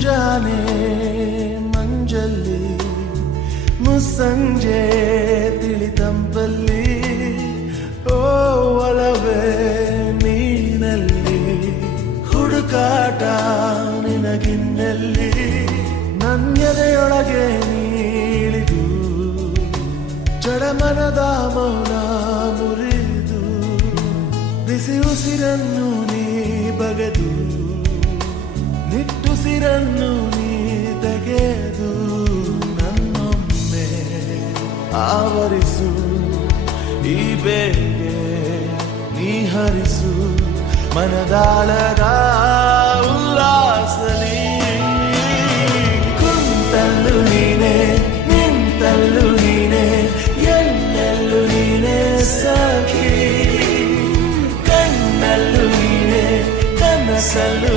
ಮುಂಜಾನೆ ಮಂಜಲ್ಲಿ ಮುಸ್ಸಂಜೆ ತಿಳಿತಂಪಲ್ಲಿ, ಓ ಒಲವೇ ನೀನಲ್ಲಿ, ಹುಡುಕಾಟ ನಿನಗಿನ್ನಲ್ಲಿ ನನ್ಯದೆಯೊಳಗೆ ನೀಳಿದು, ಚಡಮನದ ಮೌನ ಮುರಿದು, ಬಿಸಿ ಉಸಿರನ್ನು ನೀ ಆವರಿಸು, ಈ ಬೇಗೆ ನೀ ಹರಿಸು ಮನದಾಳದ ಉಲ್ಲಾಸಲಿ, ಕುಂತಲ್ಲು ನೀನೆ, ನಿಂತಲ್ಲು ನೀನೆ ಎಲ್ಲೆಲ್ಲು ನೀನೆ ಸಖಿ. ಕಣ್ಣಲ್ಲು ನೀನೆ, ಕನಸಲ್ಲು